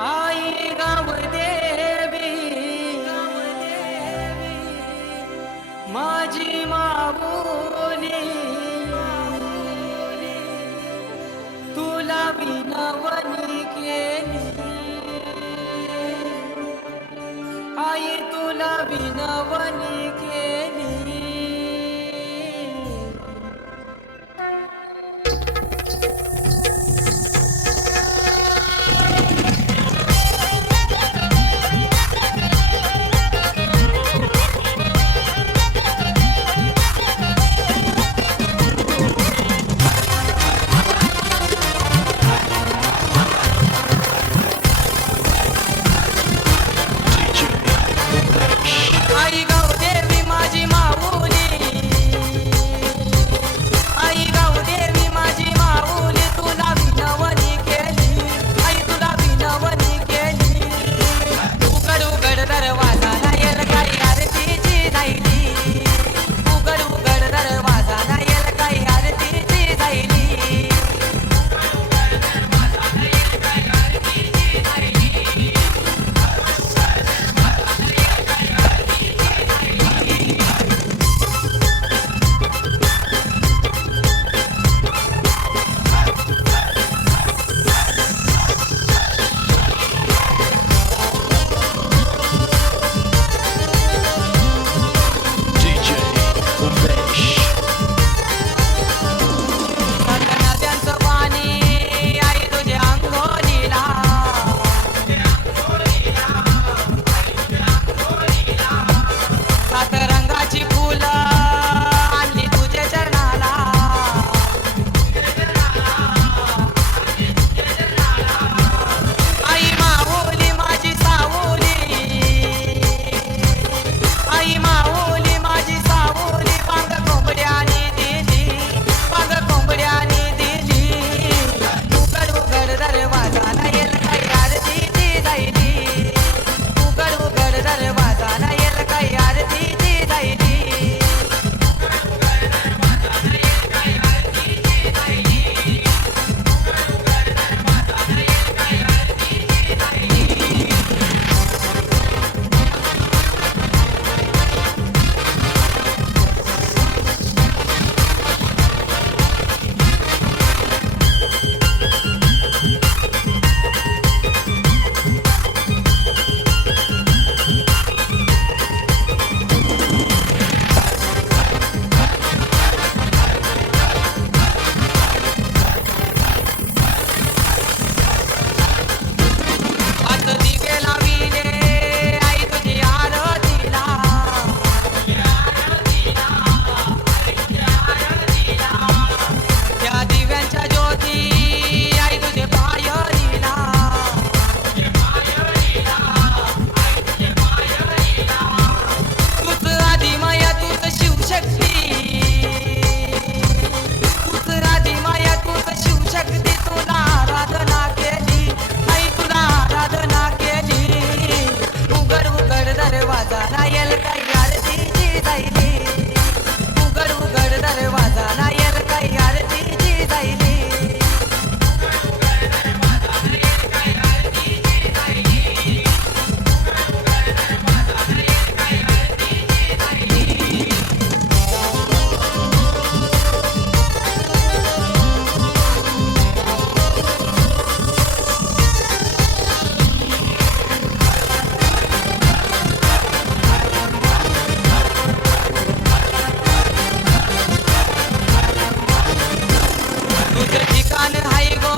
आई गावदेवी माझी माऊली तुला विनवणी केली आई तुला विनवणी केली आई गावदेवी माझी माऊली आई गावदेवी माझी माऊली तुला विनवणी केली आई तुला विनवणी केली उघड उघड दरवाजा नायल काही आरतीची जायली उघड उघड दरवाजा नायल काही आरतीची जायली DJ Umesh. नद्यांचं पाणी आई तुझ्या अंघोळीला सात रंगाची फुलं आणली तुझ्या चरणाला आई माऊली माझी सावली आई माऊली माझी सावली पांग कोंबड्याने दिली पांग कोंबड्याने दिली उघड उघड दरवाजा नायल काही आरतीची जायली उघड उघड दरवाजा नायल काही आरतीची जायली हात दिवे लाविले आई तुझी आरतीला त्या दिव्यांच्या ज्योती आई तुझे पायरीला तूच आदिमाया तूच शिवशक्ती तूच आदिमाया तूच शिवशक्ती तुला आराधना केली आई तुला आराधना केली उघड उघड दरवाजा नायल काही आरतीची जायली उघड उघड दरवाजा नायल काही आरतीची जायली तुझं ठिकाण हाय गो